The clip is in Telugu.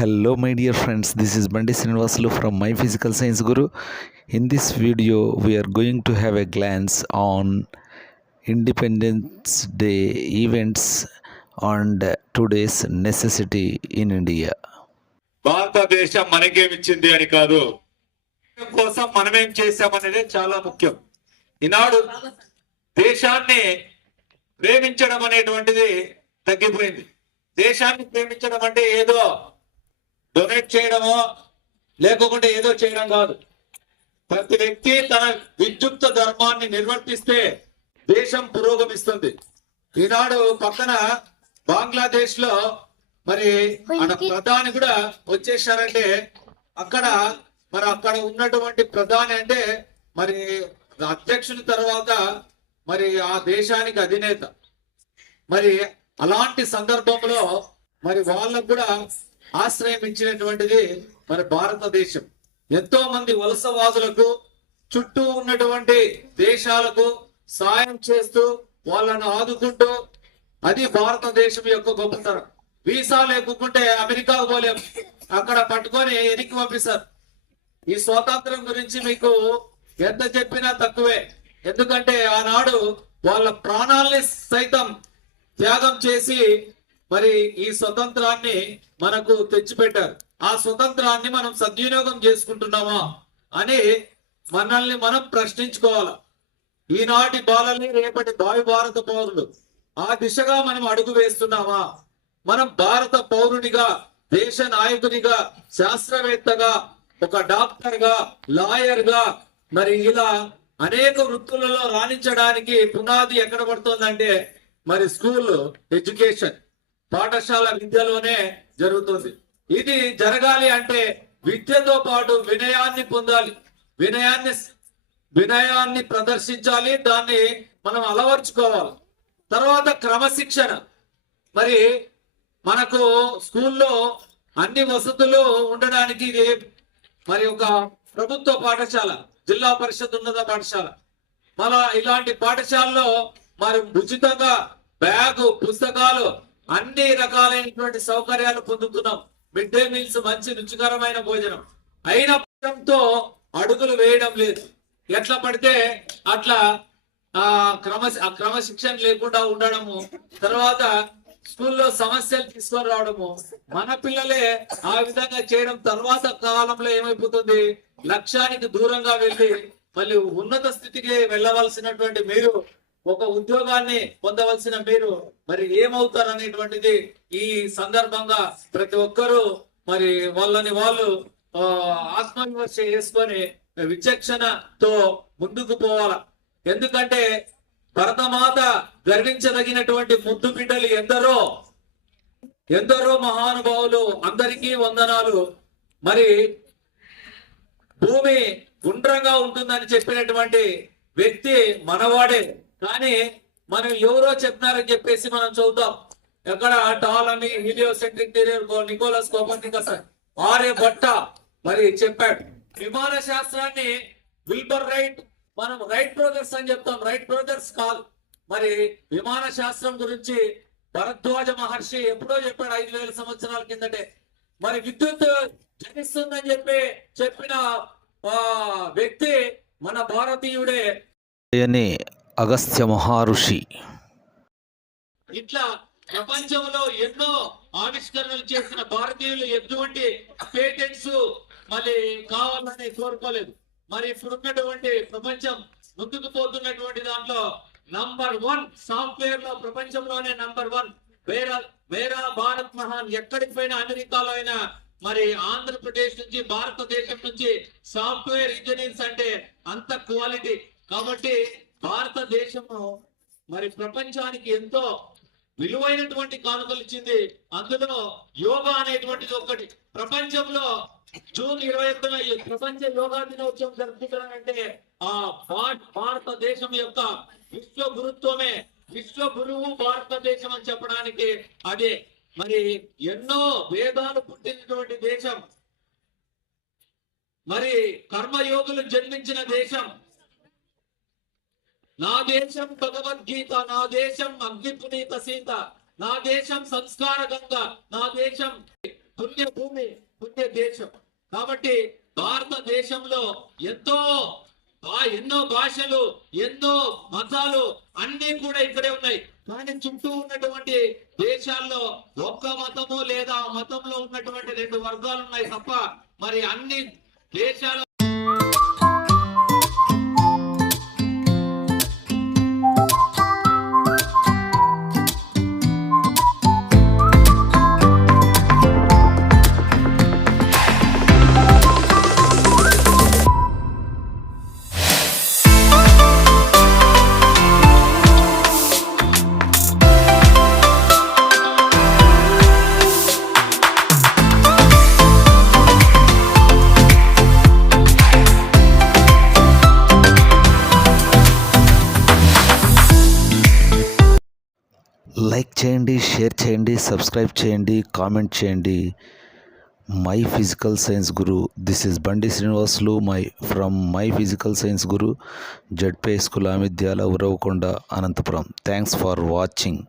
Hello my dear friends, this is Bandi Srinivasulu from My Physical Science Guru. In this video we are going to have a glance on Independence Day events and today's necessity in India. భారతదేశం మనకేమిచ్చింది అని కాదు, కోసం మనమేం చేశామనేది చాలా ముఖ్యం. ఈనాడు దేశాన్ని ప్రేమించడం అనేటువంటిది తగ్గిపోయింది. దేశాన్ని ప్రేమించడం అంటే ఏదో డొనేట్ చేయడమో లేకపోతే ఏదో చేయడం కాదు. ప్రతి వ్యక్తి తన విద్యుక్త ధర్మాన్ని నిర్వర్తిస్తే దేశం పురోగమిస్తుంది. ఈనాడు పక్కన బంగ్లాదేశ్ లో మరి మన ప్రధాని కూడా వచ్చేసారంటే అక్కడ ఉన్నటువంటి ప్రధాని అంటే మరి అధ్యక్షుని తర్వాత మరి ఆ దేశానికి అధినేత. మరి అలాంటి సందర్భంలో మరి వాళ్ళకు కూడా ఆశ్రయం ఇచ్చినటువంటిది మరి భారతదేశం. ఎంతో మంది వలసవాదులకు చుట్టూ ఉన్నటువంటి దేశాలకు సాయం చేస్తూ వాళ్ళను ఆదుకుంటూ, అది భారతదేశం యొక్క గొప్పతనం. వీసా లేకుంటే అమెరికాకు పోలేం, అక్కడ పట్టుకొని ఎనికి పంపిస్తారు. ఈ స్వాతంత్రం గురించి మీకు ఎంత చెప్పినా తక్కువే. ఎందుకంటే ఆనాడు వాళ్ళ ప్రాణాల్ని సైతం త్యాగం చేసి మరి ఈ స్వతంత్రాన్ని మనకు తెచ్చిపెట్టారు. ఆ స్వతంత్రాన్ని మనం సద్వినియోగం చేసుకుంటున్నామా అని మనల్ని మనం ప్రశ్నించుకోవాలి. ఈనాటి బాలలే రేపటి భావి భారత పౌరులు. ఆ దిశగా మనం అడుగు వేస్తున్నామా? మనం భారత పౌరునిగా, దేశ నాయకునిగా, శాస్త్రవేత్తగా, ఒక డాక్టర్ గా, లాయర్ గా, మరి ఇలా అనేక వృత్తులలో రాణించడానికి పునాది ఎక్కడ పడుతుందంటే మరి స్కూల్ ఎడ్యుకేషన్, పాఠశాల విద్యలోనే జరుగుతుంది. ఇది జరగాలి అంటే విద్యతో పాటు వినయాన్ని పొందాలి, వినయాన్ని ప్రదర్శించాలి, దాన్ని మనం అలవర్చుకోవాలి. తర్వాత క్రమశిక్షణ. మరి మనకు స్కూల్లో అన్ని వసతులు ఉండడానికి ఇది మరి ఒక ప్రభుత్వ పాఠశాల, జిల్లా పరిషత్ ఉన్నత పాఠశాల. మన ఇలాంటి పాఠశాలలో మరి ఉచితంగా బ్యాగు, పుస్తకాలు, అన్ని రకాలైనటువంటి సౌకర్యాలు పొందుతున్నాం. మిడ్ డే మీల్స్, మంచి రుచికరమైన భోజనం. అయిన పక్షంతో అడుగులు వేయడం లేదు. ఎట్లా పడితే అట్లా క్రమశిక్షణ లేకుండా ఉండడము, తర్వాత స్కూల్లో సమస్యలు తీసుకొని రావడము, మన పిల్లలే ఆ విధంగా చేయడం. తర్వాత కాలంలో ఏమైపోతుంది, లక్ష్యానికి దూరంగా వెళ్ళి మళ్ళీ ఉన్నత స్థితికి వెళ్ళవలసినటువంటి మీరు, ఒక ఉద్యోగాన్ని పొందవలసిన మీరు మరి ఏమవుతారు అనేటువంటిది ఈ సందర్భంగా ప్రతి ఒక్కరూ మరి వాళ్ళని వాళ్ళు ఆత్మవిమర్శ చేసుకొని విచక్షణతో ముందుకు పోవాల. ఎందుకంటే భరతమాత గర్వించదగినటువంటి ముద్దు బిడ్డలు ఎందరో మహానుభావులు, అందరికీ వందనాలు. మరి భూమి గుండ్రంగా ఉంటుందని చెప్పినటువంటి వ్యక్తి మనవాడే. కానీ మనం ఎవరో చెప్పినారని చెప్పేసి మనం చదువుతాం. ఎక్కడ Ptolemy, heliocentric theory, Nicholas Copernicus, Aryabhata మరి చెప్పాడు. విమాన శాస్త్రాన్ని విల్బర్ రైట్, మనం రైట్ బ్రదర్స్ అని చెప్తాం, రైట్ బ్రదర్స్ కాదు. మరి విమాన శాస్త్రం గురించి భరద్వాజ మహర్షి ఎప్పుడో చెప్పాడు, 5000 సంవత్సరాల కిందటే. మరి విద్యుత్ జనిస్తుందని చెప్పిన వ్యక్తి మన భారతీయుడే, అగస్త్య మహర్షి. ఇట్లా ప్రపంచంలో ఎన్నో ఆవిష్కరణలు చేసిన భారతీయులు ఎటువంటి పేటెంట్స్ మళ్ళీ కావాలని కోరుకోలేదు. మరి ఇప్పుడున్నటువంటి ప్రపంచం ముందుకు పోతున్నటువంటి దాంట్లో నంబర్ 1 సాఫ్ట్వేర్ లో ప్రపంచంలోనే నంబర్ 1. వేరా భారత్ మహాన్. ఎక్కడికి పోయినా, అమెరికాలో అయినా, మరి ఆంధ్రప్రదేశ్ నుంచి, భారతదేశం నుంచి సాఫ్ట్వేర్ ఇంజనీర్స్ అంటే అంత క్వాలిటీ. కాబట్టి భారతదేశము మరి ప్రపంచానికి ఎంతో విలువైనటువంటి కానుకలు ఇచ్చింది. అందులో యోగా అనేటువంటిది ఒకటి. ప్రపంచంలో జూన్ 21న ప్రపంచ యోగా దినోత్సవం జరుపుకుంటారంటే ఆ భారతదేశం యొక్క విశ్వ గురుత్వమే, విశ్వ గురువు భారతదేశం అని చెప్పడానికి అదే. మరి ఎన్నో వేదాలు పుట్టినటువంటి దేశం, మరి కర్మయోగులు జన్మించిన దేశం. నా దేశం భగవద్గీత, నా దేశం అగ్ని పునీత సీత, నా దేశం సంస్కార గంగ, నా దేశం పుణ్య భూమి, పుణ్య దేశం. కాబట్టి భారతదేశంలో ఎన్నో భాషలు, ఎన్నో మతాలు అన్ని కూడా ఇక్కడే ఉన్నాయి. కానీ చుట్టూ ఉన్నటువంటి దేశాల్లో ఒక్క మతము లేదా ఆ మతంలో ఉన్నటువంటి 2 వర్గాలు ఉన్నాయి తప్ప మరి అన్ని దేశాల లైక్ చేయండి, షేర్ చేయండి, సబ్స్క్రైబ్ చేయండి, కామెంట్ చేయండి. My physical science guru, this is Bandi Srinivasulu from my physical science guru, ZP school Amidyala, Uravakonda, Anantapuram. Thanks for watching.